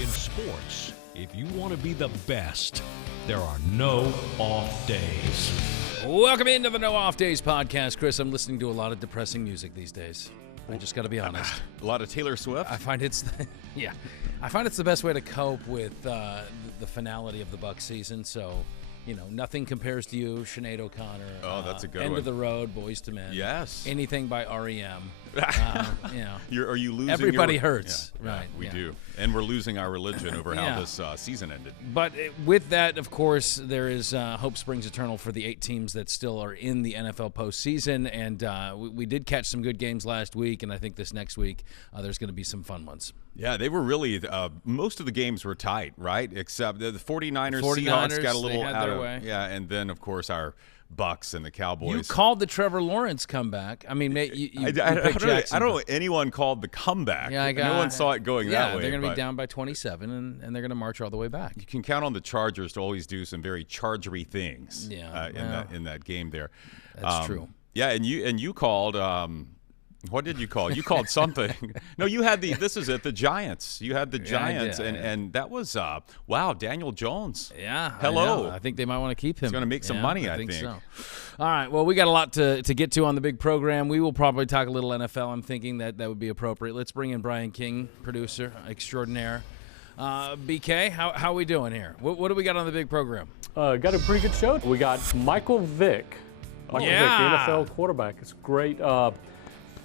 In sports, if you want to be the best, there are no off days. Welcome into the No Off Days podcast. Chris, I'm listening to a lot of depressing music these days. I just got to be honest. A lot of Taylor Swift? I find it's the best way to cope with the finality of the Bucs season. So, nothing compares to you, Sinead O'Connor. Oh, that's a good End one. of the Road, Boys to Men. Yes. Anything by R.E.M. Are you losing? Everybody hurts. Yeah, right. We do. And we're losing our religion over how this season ended. But with that, of course, there is hope springs eternal for the 8 teams that still are in the NFL postseason. And we did catch some good games last week, and I think this next week there's going to be some fun ones. Yeah, they were really most of the games were tight, right? Except the 49ers Seahawks got a little out of way. Yeah, and then, of course, our Bucs and the Cowboys. You called the Trevor Lawrence comeback. I mean, I don't know anyone called the comeback. Yeah, no one saw it going that way. They're going to be down by 27, and they're going to march all the way back. You can count on the Chargers to always do some very Chargery things in that game there. That's true. Yeah, and you called what did you call? You called something. No, you had this is it, the Giants. You had the Giants, and that was, wow, Daniel Jones. Yeah. Hello. I think they might want to keep him. He's going to make some money, I think. So. All right, well, we got a lot to get to on the big program. We will probably talk a little NFL. I'm thinking that would be appropriate. Let's bring in Brin King, producer extraordinaire. BK, how are we doing here? What do we got on the big program? Got a pretty good show. We got Michael Vick. Vick, the NFL quarterback. It's great.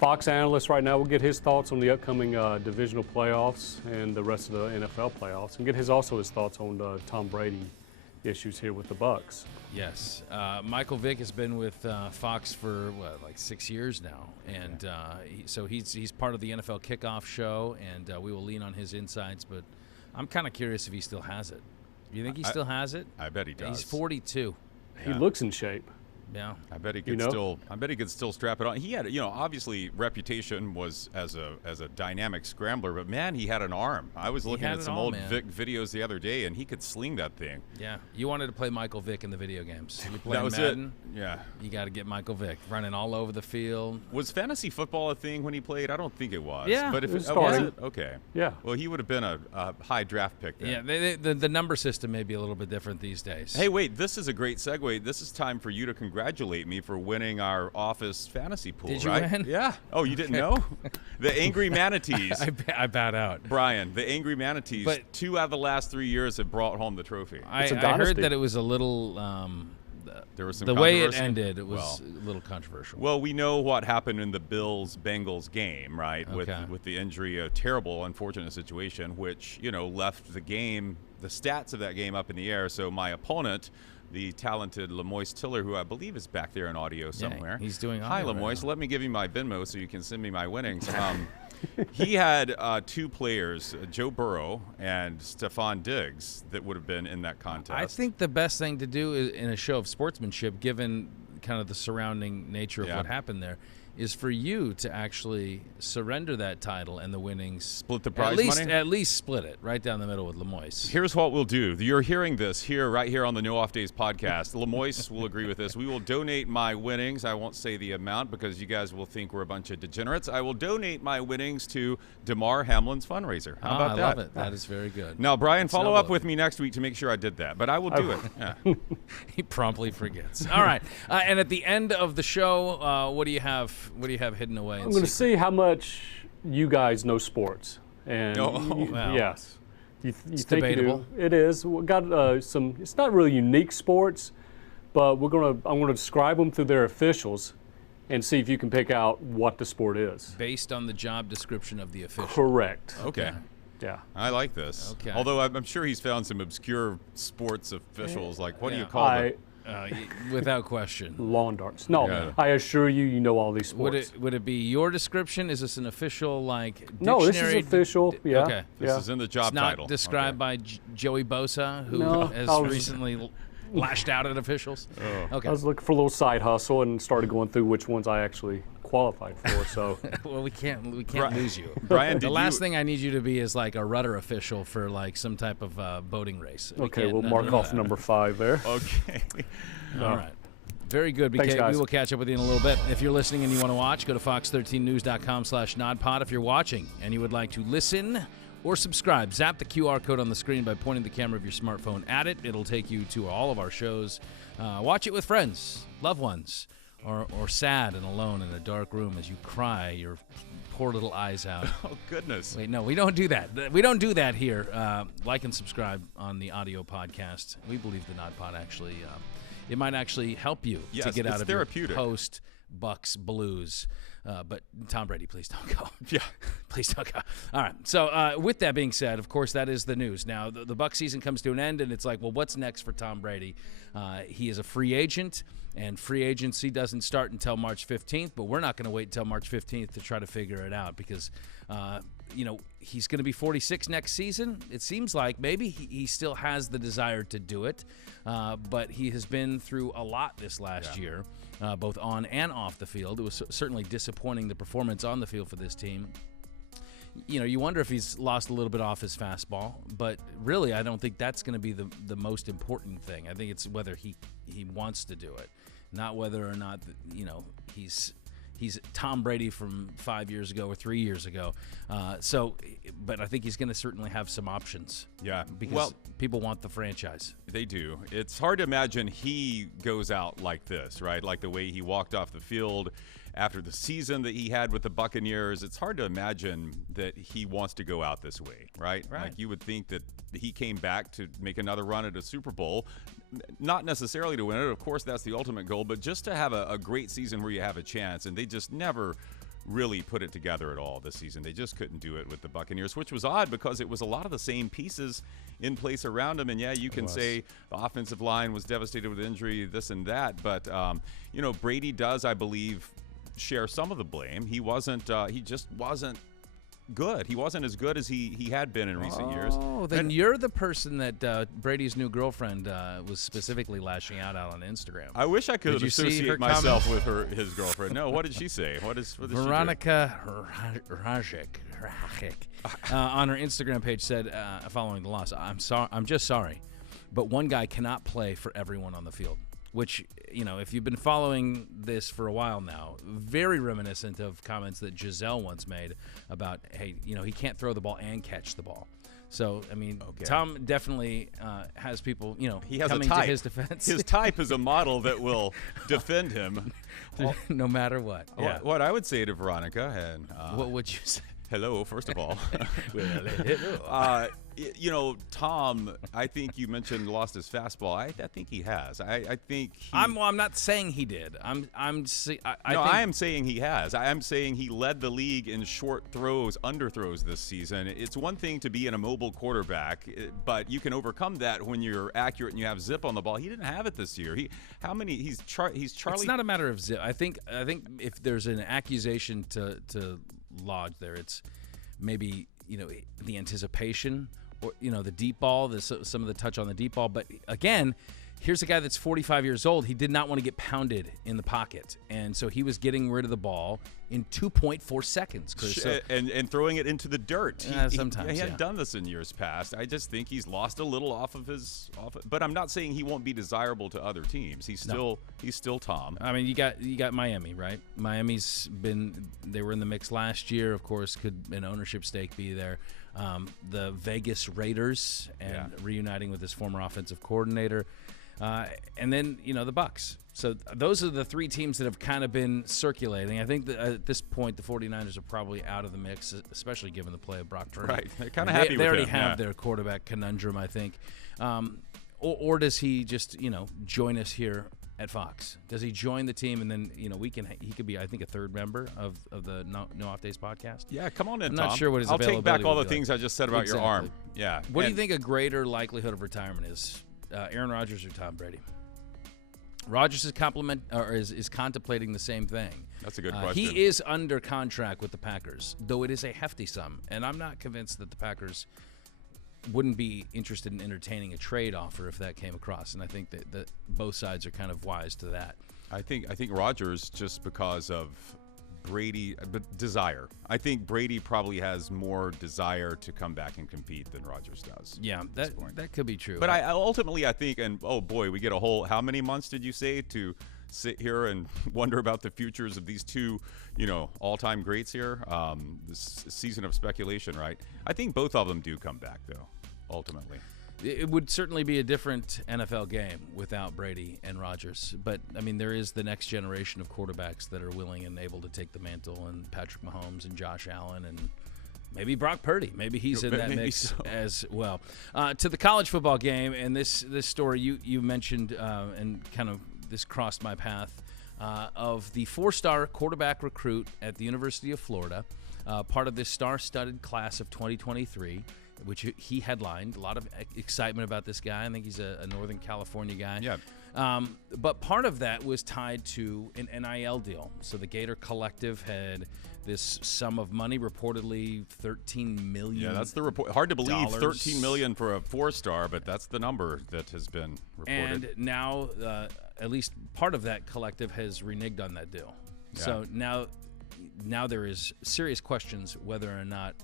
Fox analyst right now will get his thoughts on the upcoming divisional playoffs and the rest of the NFL playoffs, and get his thoughts on Tom Brady issues here with the Bucs. Yes, Michael Vick has been with Fox for like 6 years now, and so he's part of the NFL Kickoff show, and we will lean on his insights. But I'm kind of curious if he still has it. You think he still has it? I bet he does. He's 42. He looks in shape. Yeah, I bet he could still. I bet he could still strap it on. He had, obviously reputation was as a dynamic scrambler, but man, he had an arm. I was looking at some old Vic videos the other day, and he could sling that thing. Yeah, you wanted to play Michael Vick in the video games. You play that was Madden. It. Yeah, you got to get Michael Vick running all over the field. Was fantasy football a thing when he played? I don't think it was. Yeah, but if it was was it? Okay. Yeah. Well, he would have been a high draft pick then. Yeah, the number system may be a little bit different these days. Hey, wait, this is a great segue. This is time for you to congratulate me for winning our office fantasy pool. Did you right? win? Yeah. Oh, you didn't know? The Angry Manatees. I bat out. Brian, the Angry Manatees. But 2 out of the last 3 years have brought home the trophy. I heard that it was a little. There was some the way it ended. It was a little controversial. Well, we know what happened in the Bills-Bengals game, right? Okay. With the injury, a terrible, unfortunate situation, which left the game, the stats of that game up in the air. So my opponent, the talented Lemoyce Tiller, who I believe is back there in audio somewhere. He's doing audio. Hi, Lemoyce. Right, let me give you my Venmo so you can send me my winnings. He had 2 players, Joe Burrow and Stephon Diggs, that would have been in that contest. I think the best thing to do is, in a show of sportsmanship, given kind of the surrounding nature of what happened there, is for you to actually surrender that title and the winnings. Split the prize money? At least split it right down the middle with Lemoyce. Here's what we'll do. You're hearing this right here on the No Off Days podcast. Lemoyce will agree with this. We will donate my winnings. I won't say the amount because you guys will think we're a bunch of degenerates. I will donate my winnings to DeMar Hamlin's fundraiser. How about that? I love it. That is very good. Now, Brian, follow up with me next week to make sure I did that. But I will do it. Yeah. He promptly forgets. All right. And at the end of the show, what do you have hidden away? I'm going to see how much you guys know sports. And yes, you it's think debatable. You do. It is. We got some. It's not really unique sports, but I'm going to describe them through their officials, and see if you can pick out what the sport is based on the job description of the official. Correct. Okay. Yeah. I like this. Okay. Although I'm sure he's found some obscure sports officials. Like, what do you call them? Without question. Lawn darts. No, I assure you, you know all these sports. Would it be your description? Is this an official dictionary? No, this is official. Yeah. Okay. This is in the job it's not title. Described by Joey Bosa, who has recently lashed out at officials. Oh. Okay. I was looking for a little side hustle and started going through which ones I actually qualified for. So well, we can't lose you. Brian, the last thing I need you to be is like a rudder official for like some type of boating race. Okay, we'll mark off number 5 there. Okay. All right. Very good, BK. Thanks, guys. We will catch up with you in a little bit. If you're listening and you want to watch, go to fox13news.com/NODpod. If you're watching and you would like to listen or subscribe. Zap the QR code on the screen by pointing the camera of your smartphone at it. It'll take you to all of our shows. Watch it with friends, loved ones, or sad and alone in a dark room as you cry your poor little eyes out. Oh, goodness. Wait, no, we don't do that. We don't do that here. Like and subscribe on the audio podcast. We believe the NODpod actually, it might actually help you to get out of your post-Bucs blues. But Tom Brady, please don't go. Yeah. Please don't go. All right. So with that being said, of course, that is the news. Now, the Bucs season comes to an end, and it's like, well, what's next for Tom Brady? He is a free agent, and free agency doesn't start until March 15th, but we're not going to wait until March 15th to try to figure it out because, he's going to be 46 next season. It seems like maybe he still has the desire to do it, but he has been through a lot this last year. Both on and off the field. It was certainly disappointing, the performance on the field for this team. You wonder if he's lost a little bit off his fastball, but really I don't think that's going to be the most important thing. I think it's whether he wants to do it, not whether or not he's Tom Brady from 5 years ago or 3 years ago. But I think he's going to certainly have some options. Yeah. Because people want the franchise. They do. It's hard to imagine he goes out like this, right? Like the way he walked off the field after the season that he had with the Buccaneers. It's hard to imagine that he wants to go out this way, right? Like you would think that he came back to make another run at a Super Bowl, not necessarily to win it. Of course, that's the ultimate goal, but just to have a great season where you have a chance. And they just never really put it together at all this season. They just couldn't do it with the Buccaneers, which was odd because it was a lot of the same pieces in place around them. And yeah, you can say the offensive line was devastated with injury, this and that. But, Brady does, I believe, share some of the blame. He just wasn't good. He wasn't as good as he had been in recent years. Oh, then you're the person that Brady's new girlfriend was specifically lashing out on Instagram. I wish I could associate myself with his girlfriend. No, what did she say? What did Veronica Rajic on her Instagram page said, following the loss, I'm just sorry, but one guy cannot play for everyone on the field. Which, if you've been following this for a while now, very reminiscent of comments that Giselle once made about, hey, he can't throw the ball and catch the ball. So, Tom definitely has people, he has coming a type. To his defense. His type is a model that will defend him. No matter what. Yeah. What I would say to Veronica, and what would you say? Hello, first of all. Tom, I think you mentioned lost his fastball. I think he has. I think I'm not saying he did. I am saying he has. I am saying he led the league in short throws, underthrows this season. It's one thing to be an immobile quarterback, but you can overcome that when you're accurate and you have zip on the ball. He didn't have it this year. He's Charlie. It's not a matter of zip. I think if there's an accusation to lodge there, it's maybe the anticipation. Or, the deep ball, some of the touch on the deep ball. But again, here's a guy that's 45 years old. He did not want to get pounded in the pocket. And so he was getting rid of the ball in 2.4 seconds. And throwing it into the dirt. Sometimes, he hadn't done this in years past. I just think he's lost a little off of his – but I'm not saying he won't be desirable to other teams. He's still Tom. You got Miami, right? Miami's been – they were in the mix last year. Of course, could an ownership stake be there? The Vegas Raiders and reuniting with his former offensive coordinator. And then, the Bucs. So those are the three teams that have kind of been circulating. I think that at this point, the 49ers are probably out of the mix, especially given the play of Brock Purdy. Right. They're kind of happy with him. They already have their quarterback conundrum, I think. Or does he just, join us here at Fox? Does he join the team and then, he could be, I think, a third member of the No Off Days podcast? Yeah, come on in, I'm Tom. not sure what his I'll availability take back all the like. things I just said about your arm. Yeah. What do you think a greater likelihood of retirement is? Aaron Rodgers or Tom Brady? Rodgers is contemplating the same thing. That's a good question. He is under contract with the Packers, though it is a hefty sum, and I'm not convinced that the Packers wouldn't be interested in entertaining a trade offer if that came across. And I think that both sides are kind of wise to that. I think Rodgers, just because of Brady, but desire. I think Brady probably has more desire to come back and compete than Rodgers does. Yeah, that could be true. But I ultimately think, and oh boy, we get a whole, how many months did you say to sit here and wonder about the futures of these two, all-time greats here. This season of speculation, right? I think both of them do come back, though, ultimately. It would certainly be a different NFL game without Brady and Rodgers. But, I mean, there is the next generation of quarterbacks that are willing and able to take the mantle, and Patrick Mahomes and Josh Allen and maybe Brock Purdy. Maybe he's in that mix as well. To the college football game, and this story you mentioned and kind of this crossed my path, of the 4-star quarterback recruit at the University of Florida, part of this star-studded class of 2023, which he headlined. A lot of excitement about this guy. I think he's a Northern California guy. Yeah. But part of that was tied to an NIL deal. So the Gator Collective had this sum of money, reportedly $13 million. Yeah, that's the report. Hard to believe, $13 million for a 4-star, but that's the number that has been reported. And now, at least part of that collective has reneged on that deal. Yeah. So now there is serious questions whether or not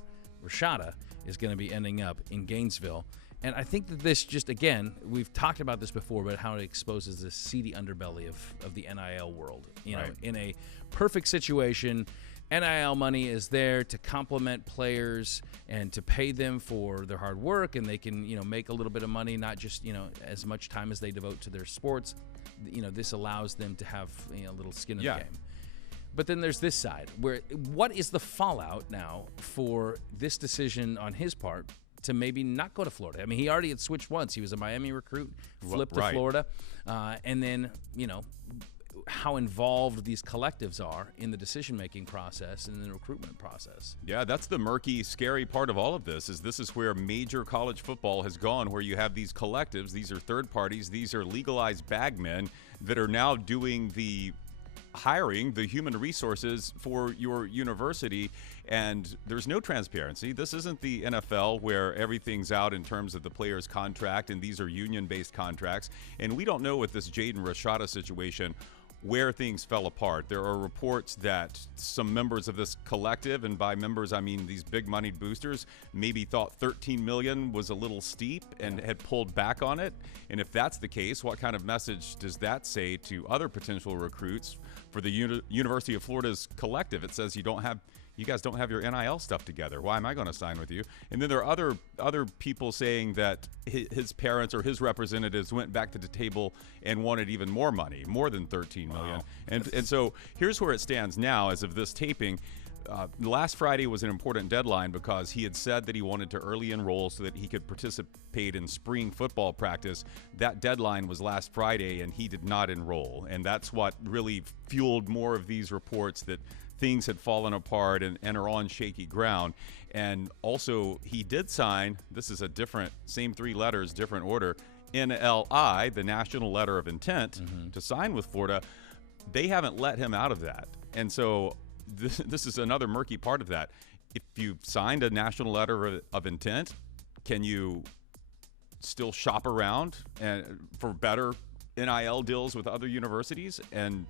Rashada is going to be ending up in Gainesville. And I think that this just, again, we've talked about this before, but how it exposes the seedy underbelly of the NIL world. Right. In a perfect situation, NIL money is there to complement players and to pay them for their hard work, and they can, make a little bit of money, not just, as much time as they devote to their sports. This allows them to have a little skin in the game. But then there's this side where what is the fallout now for this decision on his part to maybe not go to Florida? I mean, he already had switched once. He was a Miami recruit, flipped to Florida, and then, how involved these collectives are in the decision-making process and the recruitment process. Yeah, that's the murky, scary part of all of this. This is where major college football has gone, where you have these collectives. These are third parties. These are legalized bagmen that are now doing the hiring, the human resources for your university, and there's no transparency. This isn't the NFL where everything's out in terms of the player's contract, and these are union-based contracts. And we don't know with this Jaden Rashada situation where things fell apart. There are reports that some members of this collective, and by members I mean these big moneyed boosters, maybe thought $13 million was a little steep and had pulled back on it. And if that's the case, what kind of message does that say to other potential recruits for the University of Florida's collective? It says you guys don't have your NIL stuff together. Why am I going to sign with you? And then there are other people saying that his parents or his representatives went back to the table and wanted even more money, more than $13 million. Wow. And so here's where it stands now as of this taping. Last Friday was an important deadline because he had said that he wanted to early enroll so that he could participate in spring football practice. That deadline was last Friday, and he did not enroll. And that's what really fueled more of these reports that things had fallen apart and are on shaky ground. And also, he did sign, this is a different, same 3 letters, different order, NLI, the National Letter of Intent, to sign with Florida. They haven't let him out of that. And so this is another murky part of that. If you signed a National Letter of Intent, can you still shop around and for better NIL deals with other universities? And,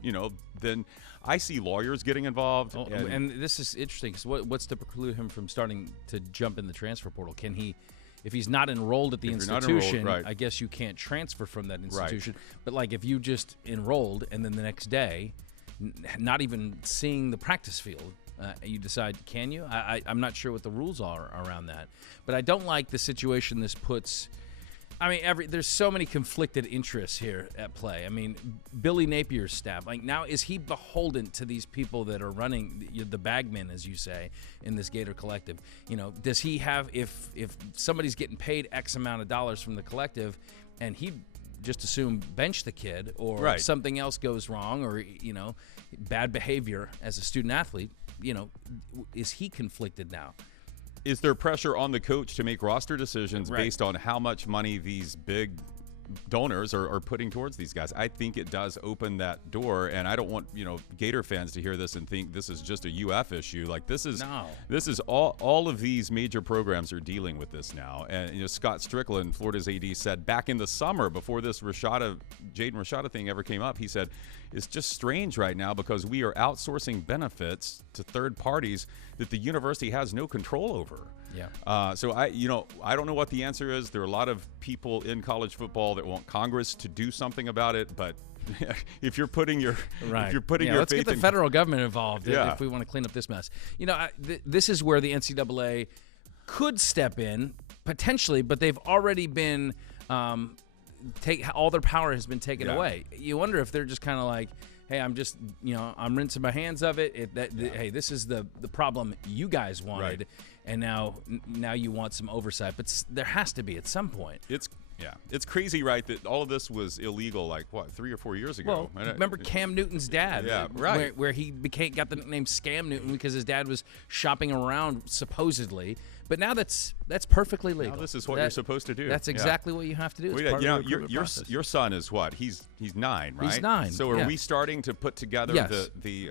then I see lawyers getting involved. And this is interesting because what's to preclude him from starting to jump in the transfer portal? Can he, if he's not enrolled at the institution, I guess you can't transfer from that institution. Right. But like if you just enrolled and then the next day, not even seeing the practice field, you decide, can you? I'm not sure what the rules are around that. But I don't like the situation this puts. I mean, there's so many conflicted interests here at play. I mean, Billy Napier's staff, like now, is he beholden to these people that are running the bagmen, as you say, in this Gator collective? Does he have, if somebody's getting paid X amount of dollars from the collective and he just assume bench the kid or something else goes wrong or, bad behavior as a student athlete, is he conflicted now? Is there pressure on the coach to make roster decisions based on how much money these big donors are putting towards these guys? I think it does open that door, and I don't want Gator fans to hear this and think this is just a UF issue. Like this is all of these major programs are dealing with this now. And Scott Strickland, Florida's AD, said back in the summer before this Jaden Rashada thing ever came up, he said it's just strange right now because we are outsourcing benefits to third parties that the university has no control over. Yeah. So I don't know what the answer is. There are a lot of people in college football that want Congress to do something about it, but if you're putting your right. if you're putting yeah, your let's faith get the in federal government involved Yeah. if we want to clean up this mess. You know, this is where the NCAA could step in potentially, but they've already been all their power has been taken away. You wonder if they're just kind of like, hey, I'm just, I'm rinsing my hands of it. Hey, this is the problem you guys wanted, and now you want some oversight. But there has to be at some point. It's crazy, right? That all of this was illegal, like 3 or 4 years ago. Well, remember Cam Newton's dad? Yeah, right. Where he got the nickname Scam Newton because his dad was shopping around supposedly. But now that's perfectly legal. Now this is what you're supposed to do. That's exactly what you have to do. Well, It's part of the recruitment your process. your son is what? He's 9, right? He's 9. So are we starting to put together the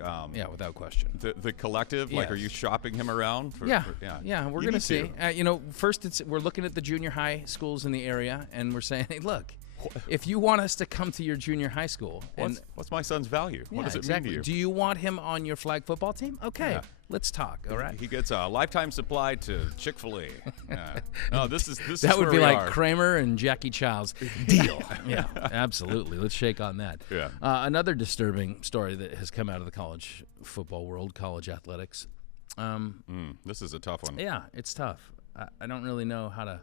without question. The collective? Like, are you shopping him around? Yeah, we're going to see. First, we're looking at the junior high schools in the area, and we're saying, hey, look, if you want us to come to your junior high school, what's my son's value? What does it mean to you? Do you want him on your flag football team? Okay, let's talk. All right. He gets a lifetime supply to Chick-fil-A. No, this is that would where be we like are. Kramer and Jackie Child's deal. Yeah, absolutely. Let's shake on that. Yeah. Another disturbing story that has come out of the college football world, college athletics. This is a tough one. Yeah, it's tough. I don't really know how to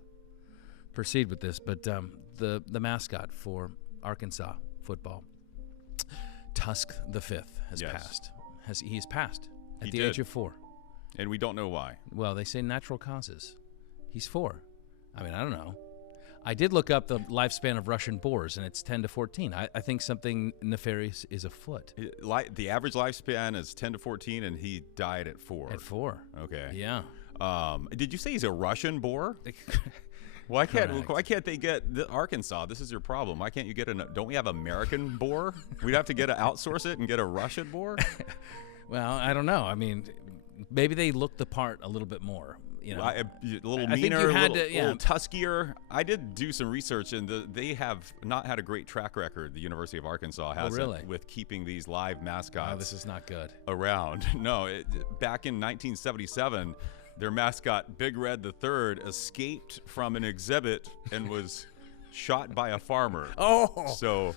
proceed with this, but the mascot for Arkansas football, Tusk V, has passed. He's passed at the age of 4. And we don't know why. Well, they say natural causes. He's 4. I mean, I don't know. I did look up the lifespan of Russian boars, and it's 10 to 14. I think something nefarious is afoot. The average lifespan is 10 to 14, and he died at 4. At 4. Okay. Yeah. Did you say he's a Russian boar? Why can't they get Arkansas? This is your problem. Why can't you get don't we have American boar? We'd have to outsource it and get a Russian boar? Well, I don't know. I mean, maybe they look the part a little bit more. A little meaner, a little tuskier. I did do some research, and they have not had a great track record. The University of Arkansas hasn't with keeping these live mascots. Oh, this is not good. Around. No, back in 1977, their mascot, Big Red III, escaped from an exhibit and was shot by a farmer. Oh, so.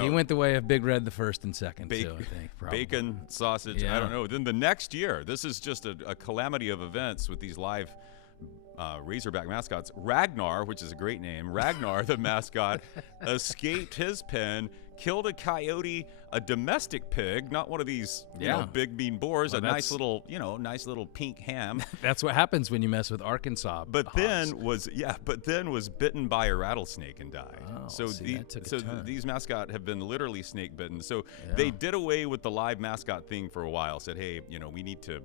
He went the way of Big Red the first and second, too, I think. Probably. Bacon, sausage, I don't know. Then the next year, this is just a calamity of events with these live Razorback mascots. Ragnar, which is a great name, Ragnar, the mascot, escaped his pen, killed a coyote, a domestic pig, not one of these big mean boars, a nice little pink ham. That's what happens when you mess with Arkansas. But then was bitten by a rattlesnake and died. Oh, so these mascot have been literally snake bitten. So they did away with the live mascot thing for a while. Said, hey, we need to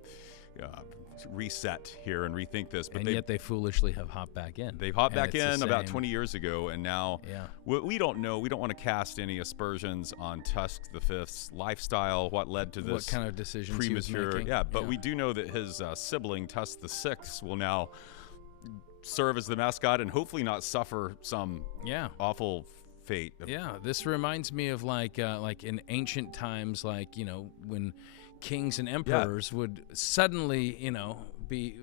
reset here and rethink this. But yet they foolishly have hopped back in. They've hopped back in about 20 years ago, and now we don't know. We don't want to cast any aspersions on Tusk V's lifestyle, what led to this, what kind of decisions premature. He was making. But we do know that his sibling Tusk VI will now serve as the mascot and hopefully not suffer some awful fate. Yeah, this reminds me of like in ancient times, when kings and emperors would suddenly,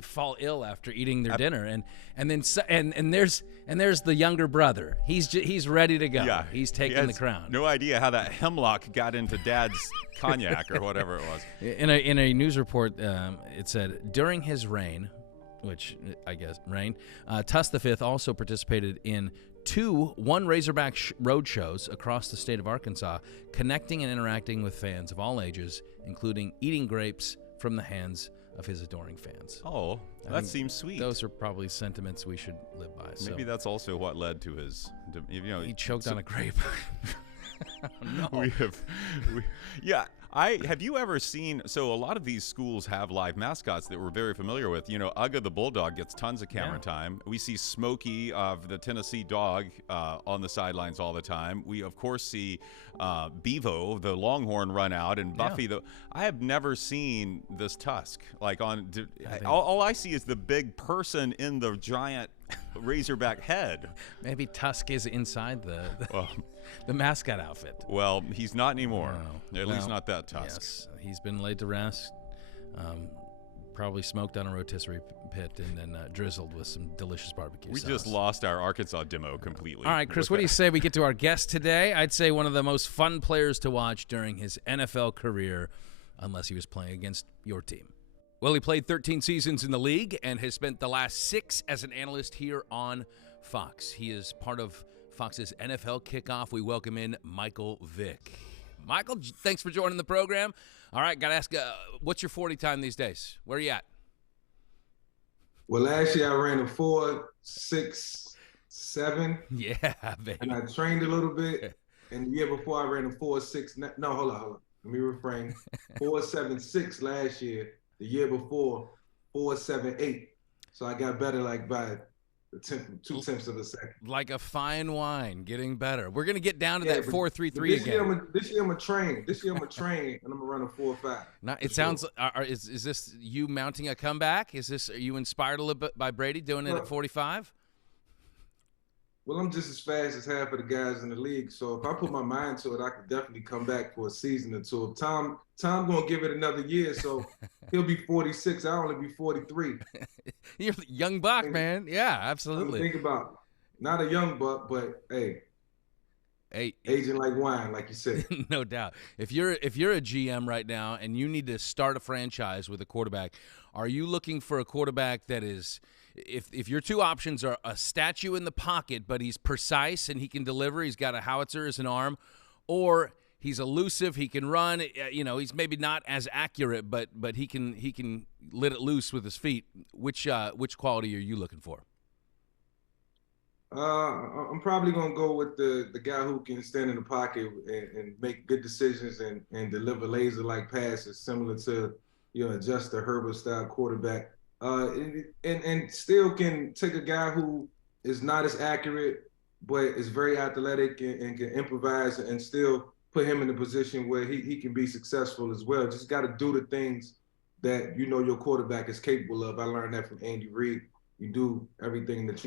fall ill after eating their dinner, and there's the younger brother. He's ready to go. Yeah, he's taking the crown. No idea how that hemlock got into Dad's cognac or whatever it was. In a news report, it said during his reign, which I guess Tusk V also participated in 2 Razorback road shows across the state of Arkansas, connecting and interacting with fans of all ages, including eating grapes from the hands of his adoring fans. Oh, that seems sweet. Those are probably sentiments we should live by. Maybe that's also what led to his. He choked on a grape. No. Have you ever seen? So a lot of these schools have live mascots that we're very familiar with. Ugga the Bulldog gets tons of camera time. We see Smokey of the Tennessee Dog on the sidelines all the time. We of course see Bevo the Longhorn run out, and Buffy I have never seen this Tusk all I see is the big person in the giant Razorback head. Maybe Tusk is inside the mascot outfit. Well, he's not anymore. At least not that Tusk. Yes, he's been laid to rest. Probably smoked on a rotisserie pit and then drizzled with some delicious barbecue sauce. We just lost our Arkansas demo completely. All right, Chris, what do you say we get to our guest today? I'd say one of the most fun players to watch during his NFL career, unless he was playing against your team. Well, he played 13 seasons in the league and has spent the last 6 as an analyst here on Fox. He is part of Fox's NFL Kickoff. We welcome in Michael Vick. Michael, thanks for joining the program. All right, got to ask, what's your 40 time these days? Where are you at? Well, last year I ran a 4.67. Yeah, baby. And I trained a little bit. And the year before I ran a 4.6. No, hold on. Let me refrain. 4.76 last year. The year before, 4.78. So I got better like by 2/10 of a second. Like a fine wine, getting better. We're going to get down to that 4.33 again. This year I'm going to train. And I'm going to run a 4.5. Now, it sounds, is this you mounting a comeback? Are you inspired a little bit by Brady doing it at 45? Well, I'm just as fast as half of the guys in the league. So if I put my mind to it, I could definitely come back for a season or two. Tom going to give it another year, so he'll be 46. I'll only be 43. You're a young buck, man. Yeah, absolutely. Think about not a young buck, but hey, aging like wine, like you said. No doubt. If you're a GM right now and you need to start a franchise with a quarterback, are you looking for a quarterback that is – if your two options are a statue in the pocket, but he's precise and he can deliver, he's got a howitzer as an arm, or he's elusive, he can run, he's maybe not as accurate, but he can let it loose with his feet. Which quality are you looking for? I'm probably gonna go with the guy who can stand in the pocket and make good decisions and deliver laser-like passes, similar to just a Herbert-style quarterback. And still can take a guy who is not as accurate, but is very athletic and can improvise and still put him in a position where he can be successful as well. Just got to do the things that your quarterback is capable of. I learned that from Andy Reid. You do everything that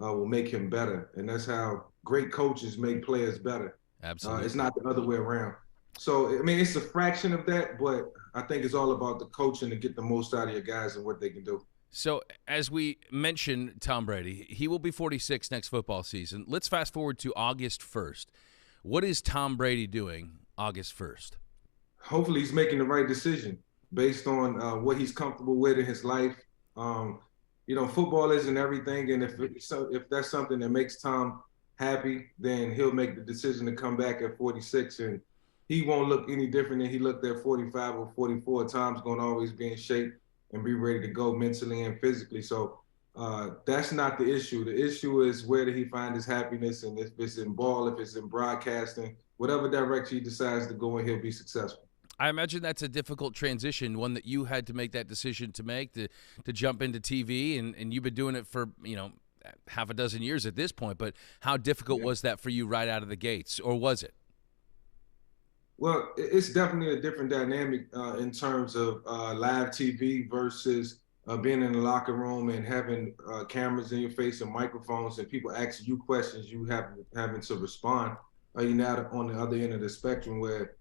will make him better, and that's how great coaches make players better. Absolutely. It's not the other way around. So, I mean, it's a fraction of that, but I think it's all about the coaching to get the most out of your guys and what they can do. So, as we mentioned, Tom Brady, he will be 46 next football season. Let's fast forward to August 1st. What is Tom Brady doing August 1st? Hopefully he's making the right decision based on what he's comfortable with in his life. Football isn't everything, and if that's something that makes Tom happy, then he'll make the decision to come back at 46, and he won't look any different than he looked at 45 or 44. Tom's going to always be in shape and be ready to go mentally and physically. So that's not the issue. The issue is where did he find his happiness, and if it's in ball, if it's in broadcasting, whatever direction he decides to go in, he'll be successful. I imagine that's a difficult transition, one that you had to make that decision to jump into TV, and you've been doing it for, half a dozen years at this point. But how difficult was that for you right out of the gates, or was it? Well, it's definitely a different dynamic in terms of live TV versus being in the locker room and having cameras in your face and microphones and people asking you questions, you having to respond. You're now on the other end of the spectrum where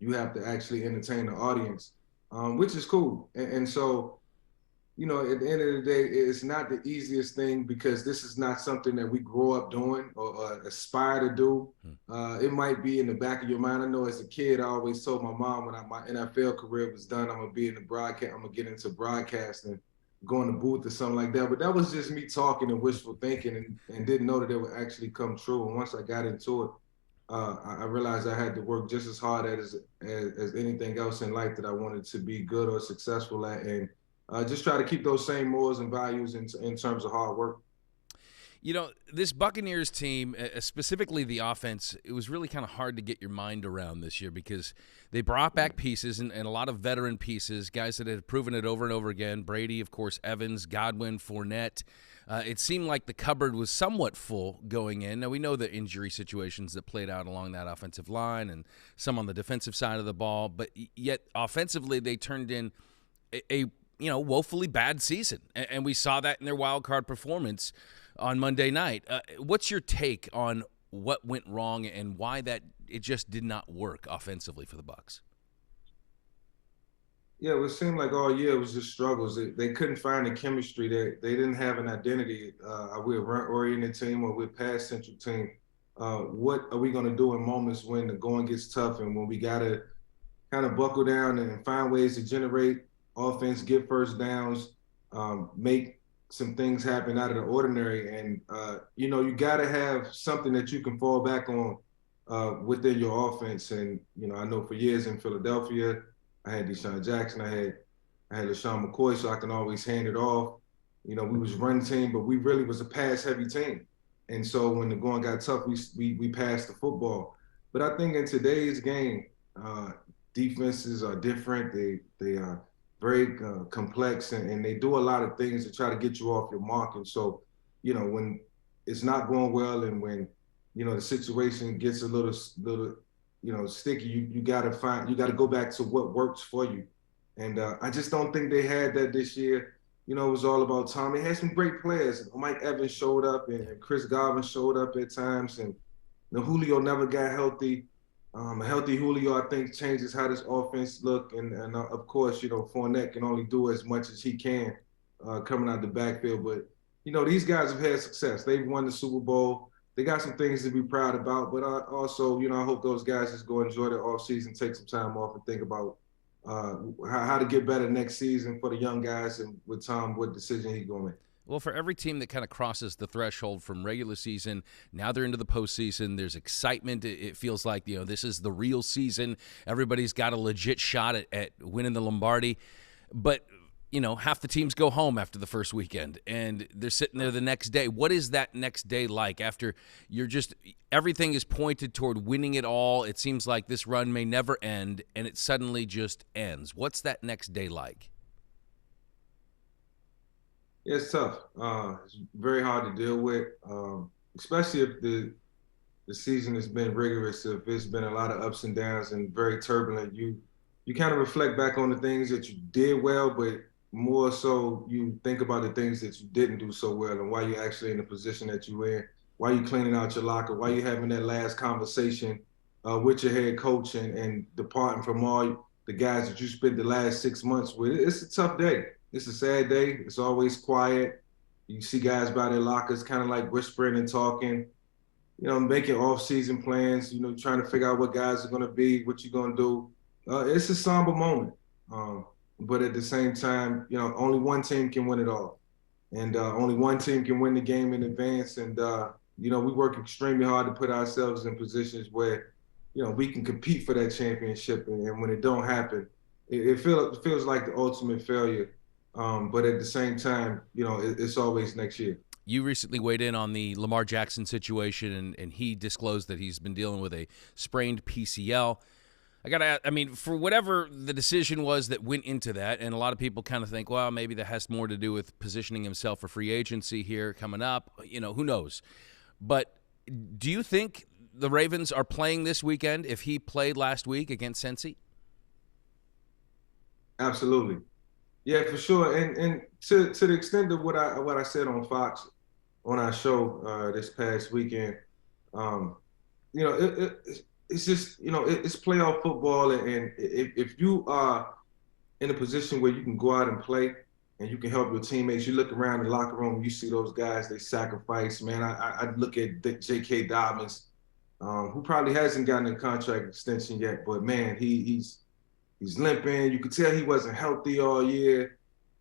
you have to actually entertain the audience, which is cool. And so, at the end of the day, it's not the easiest thing because this is not something that we grow up doing or aspire to do. It might be in the back of your mind. I know as a kid, I always told my mom when my NFL career was done, I'm going to be in the broadcast, I'm going to get into broadcasting, go in the booth or something like that. But that was just me talking and wishful thinking and didn't know that it would actually come true. And once I got into it, I realized I had to work just as hard as anything else in life that I wanted to be good or successful at, and just try to keep those same morals and values in terms of hard work. This Buccaneers team, specifically the offense, it was really kind of hard to get your mind around this year because they brought back pieces and a lot of veteran pieces, guys that had proven it over and over again. Brady, of course, Evans, Godwin, Fournette. It seemed like the cupboard was somewhat full going in. Now, we know the injury situations that played out along that offensive line and some on the defensive side of the ball, but yet offensively they turned in a woefully bad season, and we saw that in their wild card performance on Monday night. What's your take on what went wrong and why that it just did not work offensively for the Bucs? Yeah, it seemed like all year it was just struggles. They couldn't find a chemistry. They didn't have an identity. Are we a run-oriented team or we're a pass-central team? What are we going to do in moments when the going gets tough and when we got to kind of buckle down and find ways to generate offense, get first downs, make some things happen out of the ordinary. And, you got to have something that you can fall back on within your offense. And, I know for years in Philadelphia, I had Deshaun Jackson, I had LaShawn McCoy, so I can always hand it off. We was run team, but we really was a pass-heavy team. And so when the going got tough, we passed the football. But I think in today's game, defenses are different. They are very complex, and they do a lot of things to try to get you off your mark. And so, when it's not going well, and when the situation gets a little sticky, you got to go back to what works for you. And I just don't think they had that this year. It was all about Tom. They had some great players. Mike Evans showed up, and Chris Godwin showed up at times, and Julio never got healthy. A healthy Julio, I think, changes how this offense look, and of course, Fournette can only do as much as he can coming out the backfield. But these guys have had success. They've won the Super Bowl. They got some things to be proud about. But also, I hope those guys just go enjoy their offseason, take some time off, and think about how to get better next season for the young guys, and with Tom, what decision he's going to make. Well, for every team that kind of crosses the threshold from regular season, now they're into the postseason. There's excitement. It feels like, this is the real season. Everybody's got a legit shot at winning the Lombardi. But, half the teams go home after the first weekend, and they're sitting there the next day. What is that next day like after everything is pointed toward winning it all? It seems like this run may never end, and it suddenly just ends. What's that next day like? Yeah, it's tough. It's very hard to deal with, especially if the season has been rigorous. If it's been a lot of ups and downs and very turbulent, you kind of reflect back on the things that you did well, but more so you think about the things that you didn't do so well and why you're actually in the position that you're in, why you're cleaning out your locker, why you're having that last conversation with your head coach and departing from all the guys that you spent the last 6 months with. It's a tough day. It's a sad day. It's always quiet. You see guys by their lockers kind of like whispering and talking, making off-season plans, trying to figure out what guys are going to be, what you're going to do. It's a somber moment. But at the same time, only one team can win it all. And only one team can win the game in advance. And, we work extremely hard to put ourselves in positions where, we can compete for that championship. And when it don't happen, it feels like the ultimate failure. But at the same time, it's always next year. You recently weighed in on the Lamar Jackson situation, and he disclosed that he's been dealing with a sprained PCL. For whatever the decision was that went into that, and a lot of people kind of think, well, maybe that has more to do with positioning himself for free agency here coming up. Who knows? But do you think the Ravens are playing this weekend if he played last week against Cincy? Absolutely. Yeah, for sure. And to the extent of what I said on Fox on our show this past weekend, it's just, it's playoff football. And if you are in a position where you can go out and play and you can help your teammates, you look around the locker room, you see those guys, they sacrifice. Man, I look at J.K. Dobbins, who probably hasn't gotten a contract extension yet, but man, he's limping. You could tell he wasn't healthy all year.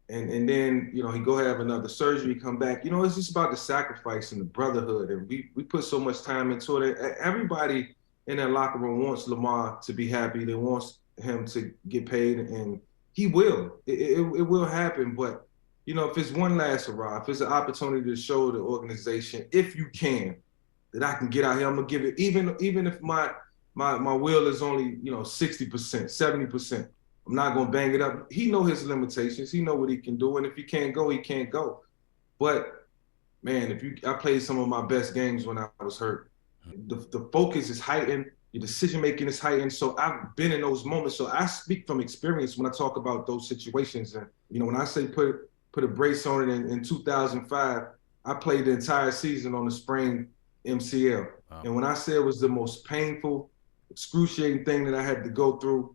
And then, he go have another surgery, come back. It's just about the sacrifice and the brotherhood. And we put so much time into it. Everybody in that locker room wants Lamar to be happy. They want him to get paid, and he will. It will happen. But, if it's one last hurrah, if it's an opportunity to show the organization, if you can, that I can get out here, I'm going to give it, even if my will is only, 60%, 70%. I'm not going to bang it up. He know his limitations. He know what he can do. And if he can't go, he can't go. But, man, I played some of my best games when I was hurt. The focus is heightened. Your decision-making is heightened. So I've been in those moments. So I speak from experience when I talk about those situations. And, when I say put a brace on it in 2005, I played the entire season on the sprained MCL. Wow. And when I say it was the most painful, excruciating thing that I had to go through,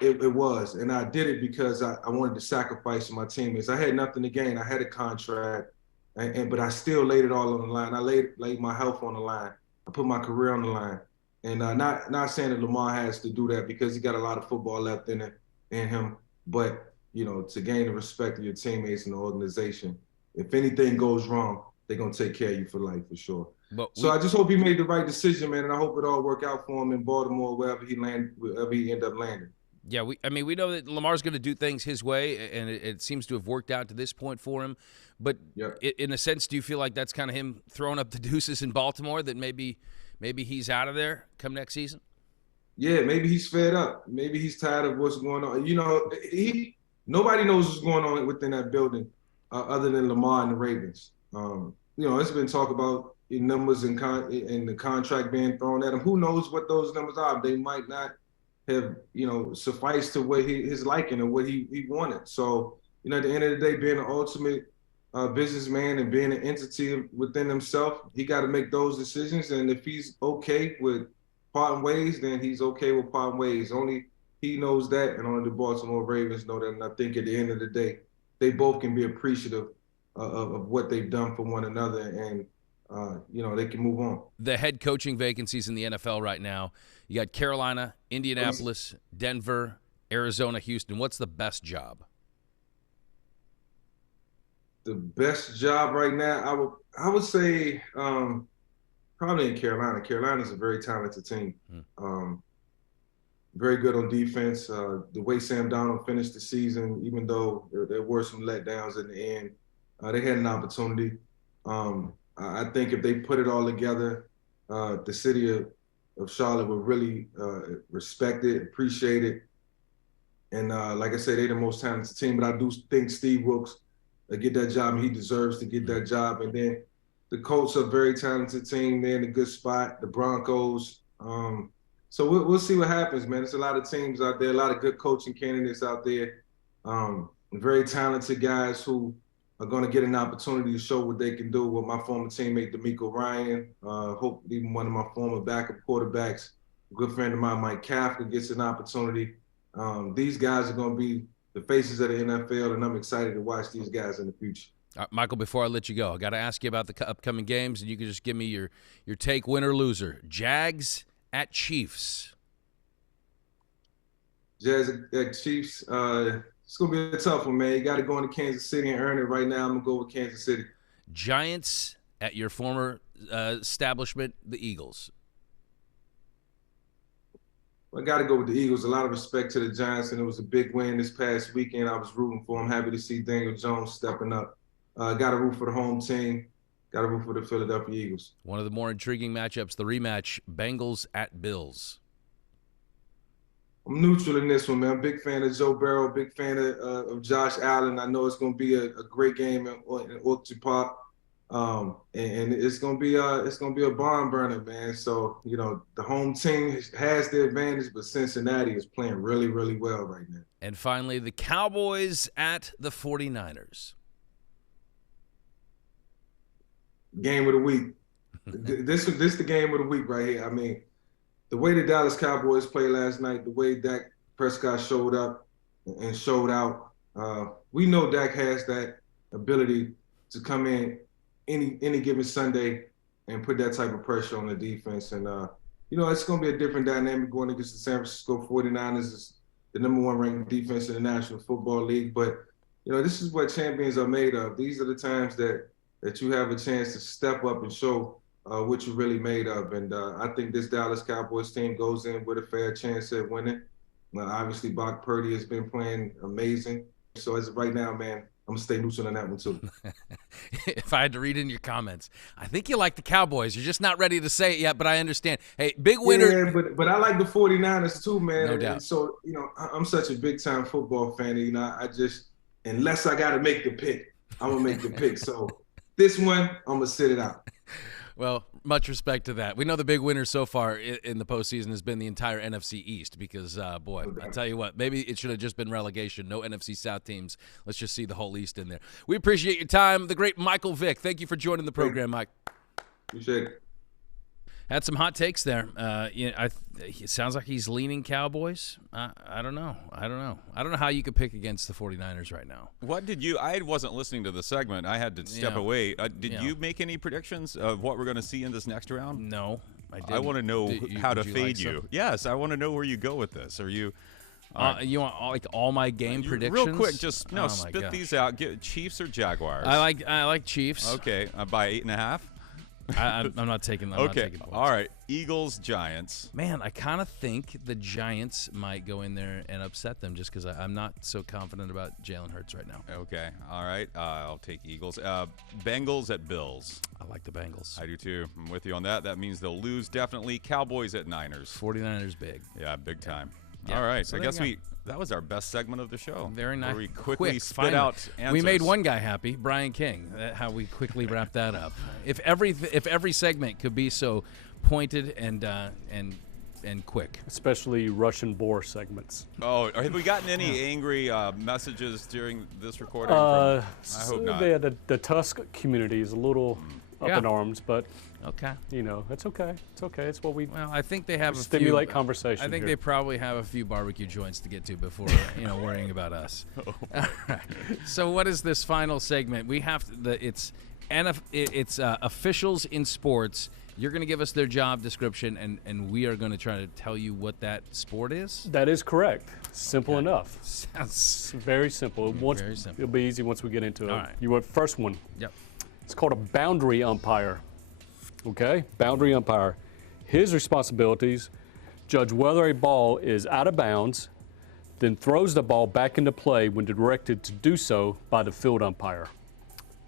it was, and I did it because I wanted to sacrifice my teammates. I had nothing to gain. I had a contract, but I still laid it all on the line. I laid my health on the line. I put my career on the line, and not saying that Lamar has to do that because he got a lot of football left in him. But to gain the respect of your teammates and the organization, if anything goes wrong, they're gonna take care of you for life for sure. So I just hope he made the right decision, man, and I hope it all work out for him in Baltimore, wherever he end up landing. Yeah, we know that Lamar's going to do things his way, and it seems to have worked out to this point for him. But in a sense, do you feel like that's kind of him throwing up the deuces in Baltimore, that maybe he's out of there come next season? Yeah, maybe he's fed up. Maybe he's tired of what's going on. Nobody knows what's going on within that building other than Lamar and the Ravens. It's been talk about numbers and the contract being thrown at him. Who knows what those numbers are? They might not have sufficed to what his liking or what he wanted. So at the end of the day, being an ultimate businessman and being an entity within himself, he got to make those decisions. And if he's okay with parting ways, then he's okay with parting ways. Only he knows that, and only the Baltimore Ravens know that. And I think at the end of the day, they both can be appreciative of what they've done for one another, and they can move on. The head coaching vacancies in the NFL right now, you got Carolina, Indianapolis, Denver, Arizona, Houston. What's the best job? The best job right now, I would say probably in Carolina. Carolina's a very talented team. Very good on defense. The way Sam Darnold finished the season, even though there were some letdowns in the end, they had an opportunity. I think if they put it all together, the city of Charlotte would really respect it, appreciate it. And like I said, they're the most talented team, but I do think Steve Wilkes get that job, and he deserves to get that job. And then the Colts are a very talented team. They're in a good spot. The Broncos. So we'll see what happens, man. There's a lot of teams out there, a lot of good coaching candidates out there, very talented guys who are going to get an opportunity to show what they can do. With my former teammate, D'Amico Ryan, hope even one of my former backup quarterbacks, a good friend of mine, Mike Kafka, gets an opportunity. These guys are going to be the faces of the NFL, and I'm excited to watch these guys in the future. Michael, before I let you go, I got to ask you about the upcoming games, and you can just give me your take, win or loser. Jags at Chiefs. Jags at Chiefs. It's going to be a tough one, man. You got to go into Kansas City and earn it. Right now, I'm going to go with Kansas City. Giants at your former establishment, the Eagles. I got to go with the Eagles. A lot of respect to the Giants, and it was a big win this past weekend. I was rooting for them. Happy to see Daniel Jones stepping up. Got to root for the home team. Got to root for the Philadelphia Eagles. One of the more intriguing matchups, the rematch, Bengals at Bills. I'm neutral in this one, man. I'm a big fan of Joe Burrow, big fan of Josh Allen. I know it's going to be a great game in Orchard Park. And it's gonna be a barn burner, man. So the home team has the advantage, but Cincinnati is playing really, really well right now. And finally, the Cowboys at the 49ers. Game of the week. This the game of the week right here. I mean, the way the Dallas Cowboys played last night, the way Dak Prescott showed up and showed out, we know Dak has that ability to come in any given Sunday and put that type of pressure on the defense. And, it's going to be a different dynamic going against the San Francisco 49ers. Is the #1 ranked defense in the National Football League. But, this is what champions are made of. These are the times that you have a chance to step up and show what you're really made of. And I think this Dallas Cowboys team goes in with a fair chance at winning. Obviously, Brock Purdy has been playing amazing. So as of right now, man, I'm going to stay neutral on that one, too. If I had to read in your comments, I think you like the Cowboys. You're just not ready to say it yet, but I understand. Hey, big winner. Yeah, but I like the 49ers, too, man. No doubt. And so, I'm such a big-time football fan. I just, unless I got to make the pick, I'm going to make the pick. So this one, I'm going to sit it out. Well, much respect to that. We know the big winner so far in the postseason has been the entire NFC East because, boy, I tell you what, maybe it should have just been relegation. No NFC South teams. Let's just see the whole East in there. We appreciate your time. The great Michael Vick. Thank you for joining the program, Mike. Appreciate it. Had some hot takes there. It sounds like he's leaning Cowboys. I don't know. I don't know how you could pick against the 49ers right now. What did you – I wasn't listening to the segment. I had to step away. Did you make any predictions of what we're going to see in this next round? No, I didn't. I want to know how to fade you. Some? Yes, I want to know where you go with this. Are you you want all my game predictions? Real quick, just spit these out. Get Chiefs or Jaguars? I like Chiefs. Okay, by 8.5. I'm not taking them. Okay, all right. Eagles, Giants. Man, I kind of think the Giants might go in there and upset them just because I'm not so confident about Jalen Hurts right now. Okay, all right. I'll take Eagles. Bengals at Bills. I like the Bengals. I do too. I'm with you on that. That means they'll lose definitely. Cowboys at Niners. 49ers big. Yeah, big time. Yeah. All right, So I guess that was our best segment of the show. Very nice. Where we quickly spit finally. out answers. We made one guy happy, Brin King. How we quickly wrapped that up. If every segment could be so pointed and quick. Especially Russian boar segments. Oh, have we gotten any angry messages during this recording? I hope not. The Tusk community is a little up in arms, but okay, it's okay. It's okay. It's what we. Well, I think they have stimulate conversation. I think here. They probably have a few barbecue joints to get to before worrying about us. All right. So what is this final segment? We have it's officials in sports. You're going to give us their job description, and we are going to try to tell you what that sport is? That is correct. Simple enough. Sounds very simple. Very simple. It'll be easy once we get into it. All right. You want first one? Yep. It's called a boundary umpire. Okay? Boundary umpire. His responsibilities, judge whether a ball is out of bounds, then throws the ball back into play when directed to do so by the field umpire.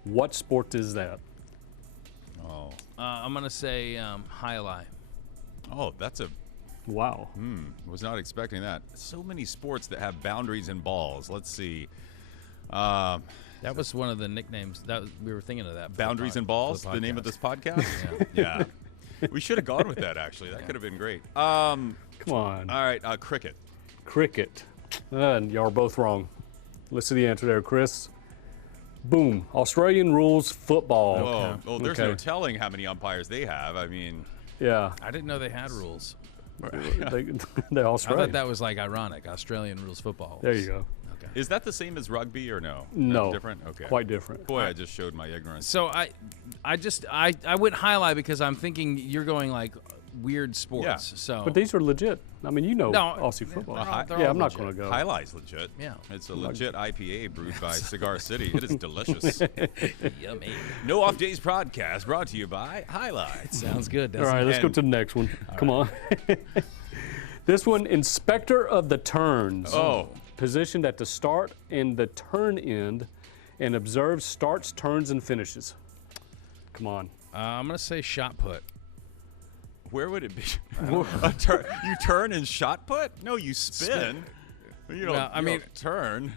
What sport is that? I'm going to say highlight. Oh, that's a... Wow. Was not expecting that. So many sports that have boundaries and balls. Let's see. That was one of the nicknames. We were thinking of that. Boundaries and balls, the name of this podcast? Yeah. We should have gone with that, actually. That could have been great. Come on. All right, cricket. Cricket. And y'all are both wrong. Listen to the answer there, Chris. Boom. Australian rules football. Okay. Oh, there's no telling how many umpires they have. I mean. Yeah. I didn't know they had rules. They're Australian. I thought that was like ironic. Australian rules football. There you go. Okay. Is that the same as rugby or no? No. Different? Okay. Quite different. Boy, I just showed my ignorance. So I went highlight because I'm thinking you're going like weird sports. Yeah. So. But these are legit. I mean, Aussie football. They're I'm not legit. going to go. Highlight's legit. Yeah. It's a legit IPA brewed by Cigar City. It is delicious. Yummy. No Off Days podcast brought to you by Highlight. Sounds good. All right, let's go to the next one. Come on. This one, inspector of the turns. Oh. Positioned at the start and the turn end and observes starts, turns, and finishes. Come on. I'm going to say shot put. Where would it be? You turn and shot put? No, you spin. You don't turn.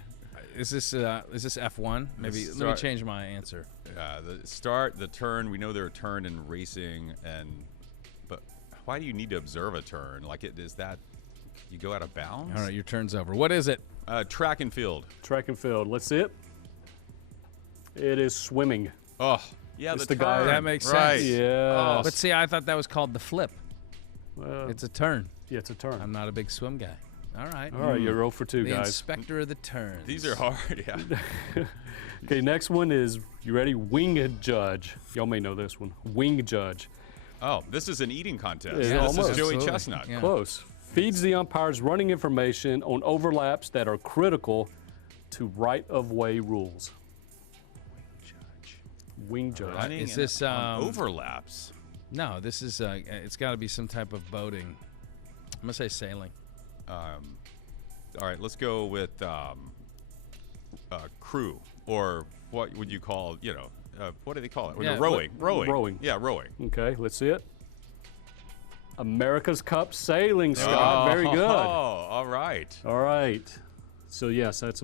Is this F1? Maybe let me change my answer. The start, the turn. We know there are turn in racing, but why do you need to observe a turn? Like is that you go out of bounds? All right, your turn's over. What is it? Track and field. Track and field. Let's see it. It is swimming. Oh. Yeah, it's the guy. turn. That makes right. sense. Yeah. But see, I thought that was called the flip. It's a turn. Yeah, it's a turn. I'm not a big swim guy. All right. All right, you're 0 for 2, the guys. Inspector of the turns. These are hard, yeah. Okay, next one is, you ready? Wing judge. Y'all may know this one. Wing judge. Oh, this is an eating contest. Yeah, This is Joey Absolutely. Chestnut. Yeah. Close. Feeds the umpires running information on overlaps that are critical to right-of-way rules. Wing judge. Running Is this on overlaps? No, this is it's got to be some type of boating. I'm gonna say sailing. All right, let's go with crew, or what would you call? What do they call it? Yeah, rowing. Rowing. Yeah, rowing. Okay, let's see it. America's Cup sailing, Scott. Very good. Oh, all right. All right. So yes, that's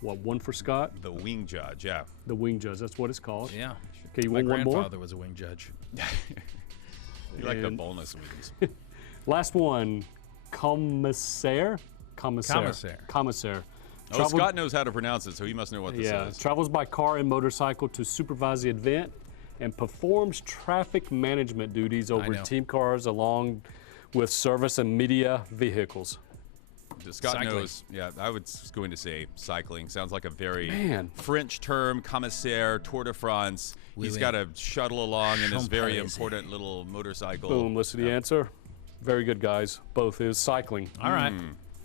what, 1 for Scott. The wing judge. Yeah. The wing judge. That's what it's called. Yeah. Okay, you My want one more? grandfather was a wing judge. You like the And- boneless wings. Last one, commissaire. Commissaire. Oh, Scott knows how to pronounce it, so he must know what this is. Travels by car and motorcycle to supervise the event and performs traffic management duties over team cars along with service and media vehicles. Scott Cycling. knows. Yeah, I was going to say cycling. Sounds like a very French term, commissaire, Tour de France. He's got to shuttle along in his very important little motorcycle. Boom, listen to the answer. Very good, guys. Both is cycling. All right.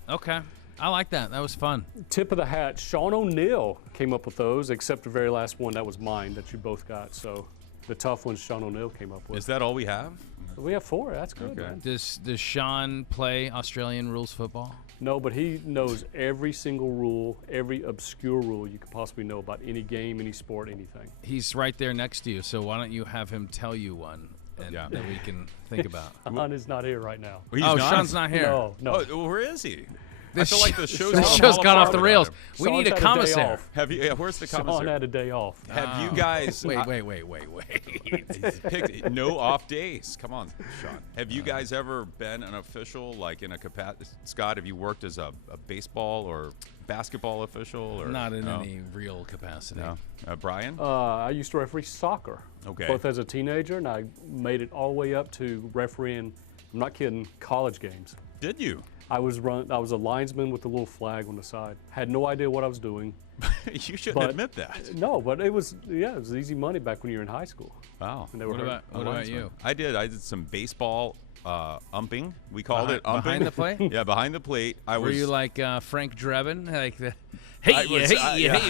Okay. I like that. That was fun. Tip of the hat, Sean O'Neill came up with those, except the very last one. That was mine that you both got. So the tough ones Sean O'Neill came up with. Is that all we have? We have 4. That's good, man. Does Sean play Australian rules football? No, but he knows every single rule, every obscure rule you could possibly know about any game, any sport, anything. He's right there next to you, so why don't you have him tell you one that we can think about? Sean is not here right now. Sean's not here. No. Oh, where is he? I feel like the show's gone off the rails. We need a commissary. Have you? Where's the commissary? Sean had a day off. Have you guys? Wait. No off days. Come on, Sean. Have you guys ever been an official, like in a capacity? Scott, have you worked as a baseball or basketball official? Or not in any real capacity. No. Brian? I used to referee soccer. Okay. Both as a teenager, and I made it all the way up to refereeing, I'm not kidding, college games. Did you? I was a linesman with a little flag on the side. Had no idea what I was doing. You shouldn't admit that. No, but it was easy money back when you were in high school. Wow. And they were What about you? I did some baseball umping. We called it umping. Behind the plate? Yeah, behind the plate. Were you like Frank Drebin? Like the hey,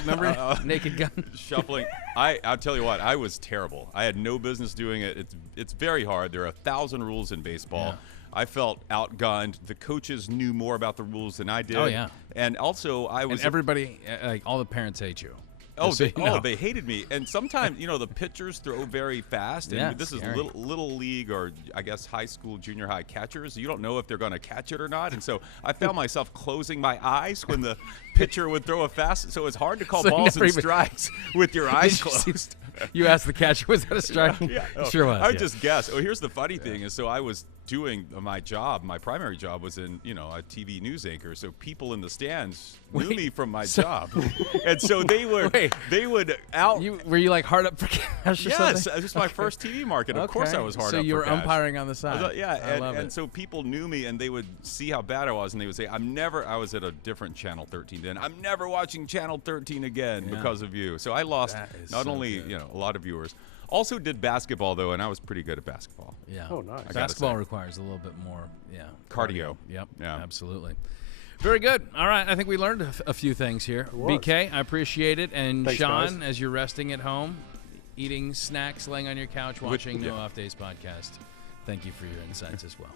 remember Naked Gun? Shuffling. I'll tell you what, I was terrible. I had no business doing it. It's very hard. There are 1,000 rules in baseball. Yeah. I felt outgunned. The coaches knew more about the rules than I did. Oh, yeah. And also, I was. And everybody, like all the parents hate you. They hated me. And sometimes, the pitchers throw very fast. And Yeah, this is scary. little league or, I guess, high school, junior high catchers. You don't know if they're going to catch it or not. And so I found myself closing my eyes when the pitcher would throw a fast. So it's hard to call balls and strikes with your eyes closed. You asked the catcher, was that a strike? Yeah. Sure was. I would just guess. Oh, here's the funny thing is, so I was doing my job. My primary job was in, a TV news anchor. So people in the stands knew me from my job, and so they would out. Were you like hard up for cash or something? Yes, this was my first TV market. Of course, I was hard up. So you for were cash. umpiring on the side. And so people knew me, and they would see how bad I was, and they would say, I was at a different Channel 13 then. I'm never watching Channel 13 again because of you. So I lost not only a lot of viewers. Also did basketball, though, and I was pretty good at basketball. Yeah. Oh, nice. Basketball requires a little bit more, cardio. Yep. Yeah. Absolutely. Very good. All right. I think we learned a few things here. BK, I appreciate it. And thanks, Sean, guys. as you're resting at home, eating snacks, laying on your couch, watching No Off Days podcast, thank you for your insights as well.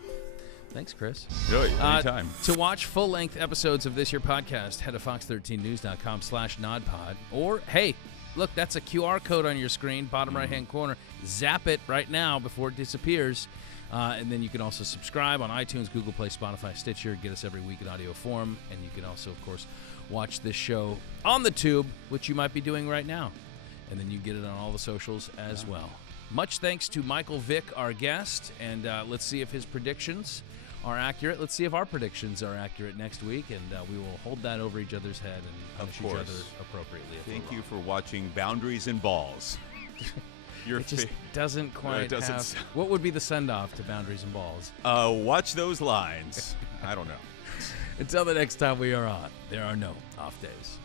Thanks, Chris. Anytime. To watch full-length episodes of this here podcast, head to fox13news.com/NODpod. Or, hey, look, that's a QR code on your screen, bottom right-hand corner. Zap it right now before it disappears. And then you can also subscribe on iTunes, Google Play, Spotify, Stitcher. Get us every week in audio form. And you can also, of course, watch this show on the tube, which you might be doing right now. And then you get it on all the socials as well. Much thanks to Michael Vick, our guest. And let's see if his predictions are accurate. Let's see if our predictions are accurate next week. And we will hold that over each other's head and punish each other appropriately. Thank you for watching Boundaries and Balls. It just doesn't quite have... What would be the send-off to Boundaries and Balls? Watch those lines. I don't know. Until the next time we are on, there are no off days.